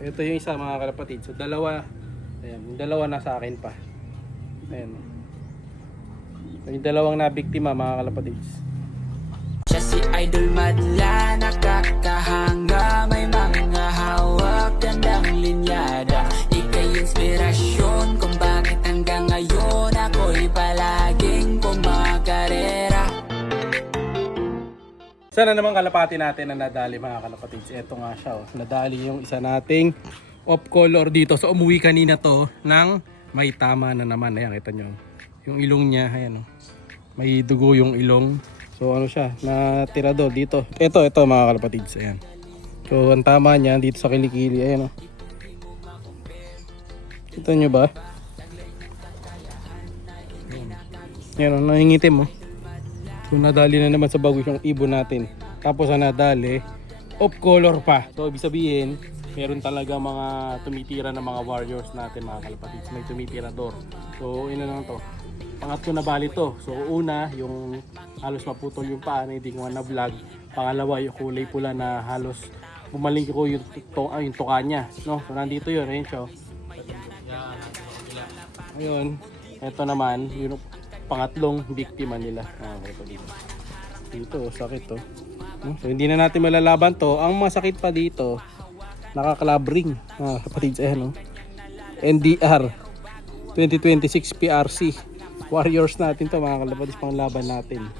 Ito yung isa mga kalapatid. So dalawa, ayan, yung dalawa nasa akin pa. Ayan. So, yung dalawang nabiktima mga kalapatid. Siya si Idol Madla, nakakahanga, may mga hawak, gandang linyada. Ika'y inspirasyon kung bakit hanggang ngayon ako'y palaging kumakarera. Sana naman kalapati natin na nadali mga kalapatids. Ito nga siya, oh. Nadali yung isa nating off color dito. So umuwi kanina to ng may tama na naman. Ayan, kita nyo. Yung ilong niya, ayan, oh. May dugo yung ilong. So ano siya, natirador dito. Ito mga kalapatids, ayan. So ang tama niya dito sa kilikili, ayan, oh. Kita nyo ba? Ayan, oh, nangingitim, oh. So nadali na naman sa bagus yung ibon natin. Tapos ang nadali, off color pa. So ibig sabihin, meron talaga mga tumitira na mga warriors natin mga kalapatids. May tumitirador. So ina lang to. Pangatlo na bali to. So una, yung halos maputol yung paa na hindi ko na vlog. Pangalawa, yung kulay pula na halos bumaling ko yung tuka niya. No? So nandito yun. Ayun siya. Ayun. Ito naman, yung pangatlong biktima nila. Dito, sakit to. So hindi na natin malalaban to. Ang masakit pa dito, nakakalabring. Kapatid sa ayan, NDR 2026 PRC. Warriors natin to mga kalapatid, pang laban natin.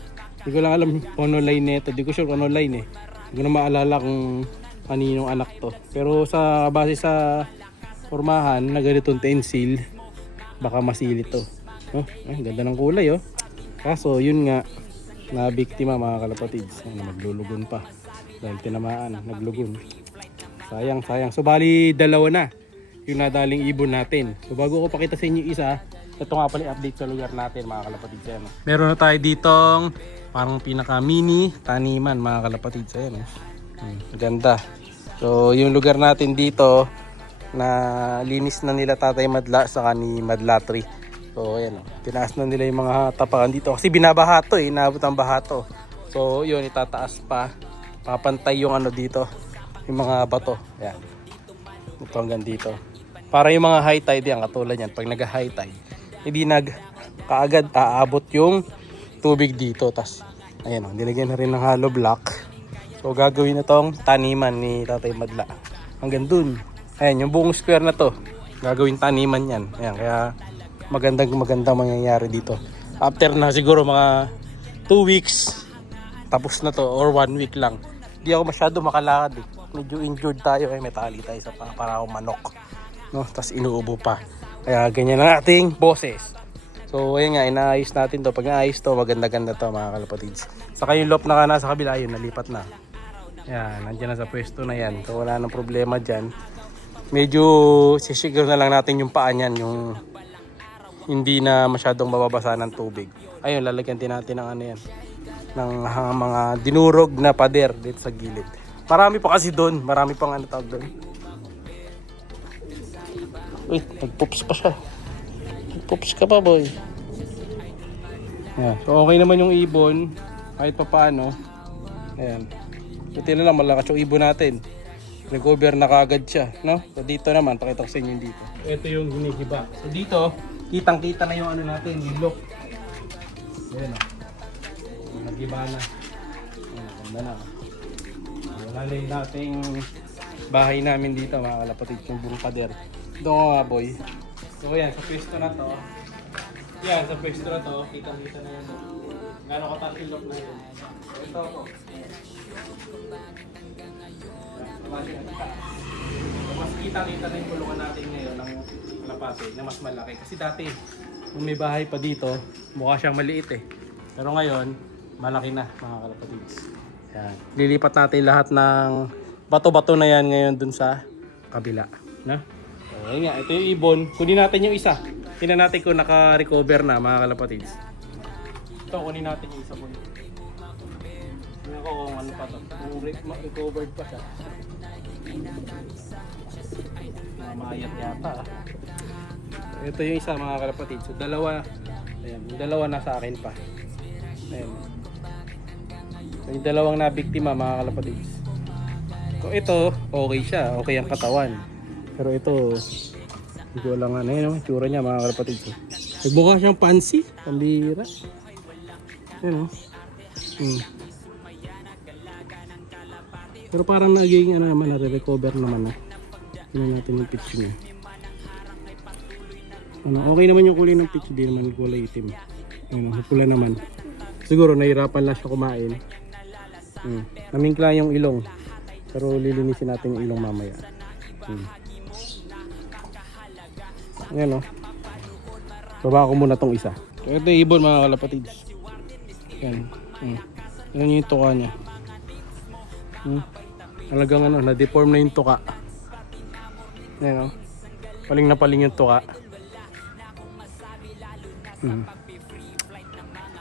Hindi ko lang alam kung ano line nito. Hindi ko sure kung ano line eh. Hindi ko na maalala kung kaninong anak to. Pero sa base sa formahan na ganitong tensil, baka masilit to. Ganda ng kulay, oh. Kaso yun nga, na biktima mga kalapatids. Maglulugon pa dahil tinamaan, naglugon. Sayang. So bali dalawa na yung nadaling ibon natin. So bago ko pakita sa inyo isa, ito nga pala update sa lugar natin mga kalapatids. Ayan, oh. Meron na tayo ditong parang pinaka mini taniman mga kalapatids. Ayan, oh. Ganda. So yung lugar natin dito na linis na nila Tatay Madla sa ni Madla Tree. So ayan, oh. Tinaas na nila yung mga tapakan dito kasi binabaha to, inaabot ang baha to. So yun, itataas pa, papantay yung ano dito, yung mga bato. Ayan, ito hanggang dito para yung mga high tide yan, katulad yan, pag nag high tide hindi kaagad aabot yung tubig dito. Tas ayan, oh, nilagyan na rin ng hollow block. So gagawin na tong taniman ni Tatay Madla hanggang dun. Ayan, yung buong square na to gagawin taniman yan. Ayan, kaya magandang mangyayari dito. After na siguro mga 2 weeks, tapos na to, or 1 week lang. Hindi ako masyado makalakad eh. Medyo injured tayo, may tali tayo sa para akong manok. No? Tapos inuubo pa. Kaya ganyan ang ating boses. So ayun nga, inaayos natin to. Pag naayos to, maganda-ganda to mga kalapatids. Saka yung loft na nasa kabila, yun, nalipat na. Yan, nandiyan na sa pwesto na yan. So wala nang problema dyan. Medyo sisiguro na lang natin yung paa niyan, yung hindi na masyadong mababasa ng tubig. Ayun, lalagyan din natin ng ano yan, ng mga dinurog na pader dito sa gilid. Marami pa kasi doon, marami pang ano tawag doon. Uy, nagpoops pa siya. Nagpoops ka pa, boy. Ayan. So okay naman yung ibon, kahit pa paano. Ayan. Buti na lang, malakas yung ibon natin. Recover na kagad siya, no? So dito naman, pakita ko sa inyo dito. Ito yung hinihiba. So dito, kitang-kita na yung ano natin, yung look. Ayan, oh. Nag-iba na. Ayan, ganda na. Wala na yung dating bahay namin dito, mga kalapatid, yung buong pader. Ito nga, boy. So ayan, sa pwesto na to. Yan, sa pwesto na to, kitang-kita na yun. Gano'n kataas yung look na yun. So ito ako. Mas kita-kita na yung kulungan natin ngayon ng kalapate na mas malaki. Kasi dati, kung may bahay pa dito, mukha siyang maliit eh. Pero ngayon, malaki na mga kalapatids. Yan. Lilipat natin lahat ng bato-bato na yan ngayon dun sa kabila. Na? So, ayun nga, ito yung ibon. Kunin natin yung isa. Tingnan natin kung naka-recover na mga kalapatids. Ito, kunin natin yung isa po. Tingnan ko kung ano pa to. Kung recovered pa siya. Mamayat yata. Ito yung isa mga kalapatid. So dalawa, ayan, yung dalawa nasa akin pa. Ayan. So yung dalawang nabiktima mga kalapatid. So ito, okay siya, okay ang katawan. Pero ito, hindi ko alam ano yun, tsura niya mga kalapatids. Nagmukha siyang pansi, pambira. Yan o. Pero parang naging ano naman, nare-recover naman na. Tingnan natin yung pitch niya. Ano, okay naman yung kulay ng pitch, di naman kulay itim. Ano, pula naman. Siguro nahirapan lang siya kumain. Namingkla yung ilong. Pero lilinisin natin yung ilong mamaya. Ayan o. Baba ko muna tong isa. So, ito yung ibon mga kalapatids. Yan. Yan yung tuka niya. Talagang ano, na-deform na yung tuka. Yan o. Paling na paling yung tuka.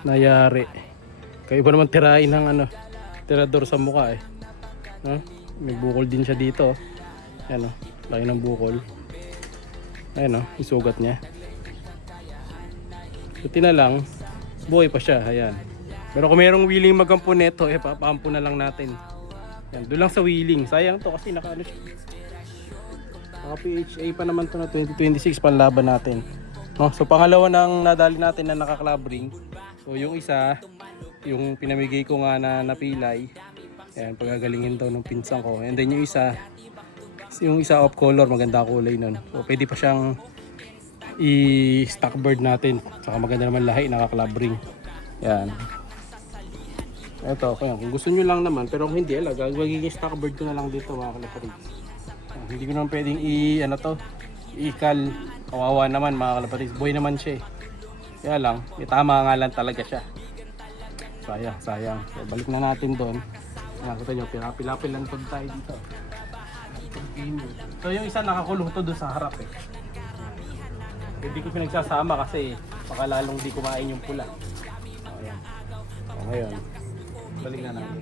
Nayari. Kaya iba naman tirain ng ano, tirador sa mukha eh. May bukol din siya dito. Yan o. Laki ng bukol. Ayan o. Isugat niya. Buti na lang, buhay pa siya. Ayan. Pero kung mayroong willing magampo neto, papaampo na lang natin. Yan, doon lang sa willing. Sayang to kasi naka PHA pa naman to na 2026 panlaban natin. No, so pangalawa nang nadali natin na naka-club ring. So yung isa, yung pinamigay ko nga na napilay. Ayan, pagagalingin daw ng pinsan ko. And then yung isa off color, maganda kulay nun. So pwede pa siyang i-stock bird natin. Saka maganda naman lahi, naka-club ring. Yan. Ito, kaya kung gusto nyo lang naman, pero kung hindi, magiging stock bird ko na lang dito mga kalapatids. Hindi ko naman pwedeng ikal. Kawawa naman mga kalapatids. Boy naman siya eh. Kaya lang, tama nga lang talaga siya. Sayang. So, balik na natin doon. Nakita nyo, pilapil lang pag tayo dito. So yung isa nakakulong to doon sa harap eh. Hindi ko pinagsasama kasi baka lalong di kumain yung pula. Ayan. Ngayon, balik na natin.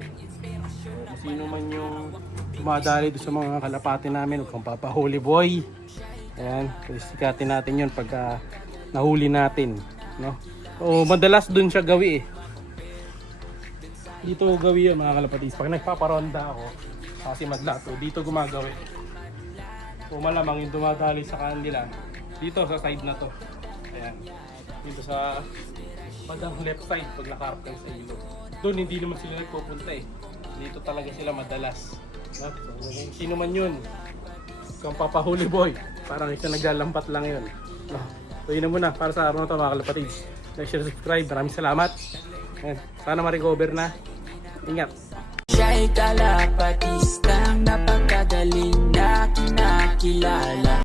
So, kung sino man yung dumadali doon sa mga kalapati namin, huwag kang papahuli boy. Ayan, sikatin natin yun pagka nahuli natin. No? O madalas doon siya gawi eh. Dito gawi yun mga kalapatis. Pag nagpaparonda ako, kasi maglato, dito gumagawi. O malamang yung dumadali sa kanila, dito sa side na to. Ayan. Dito sa madang left side pag nakaharap ka sa ilog. Doon hindi naman sila nagpupunta eh. Dito talaga sila madalas. No? So, sino man yun, kung papahuli boy, parang isa naglalampat lang yun. No? So yun na muna para sa araw na ito mga kalapatids. Like, share, subscribe. Maraming salamat. Ayan. Sana ma-recover na. Ingat. Siya'y kalapatistang napakagaling na kinakilala.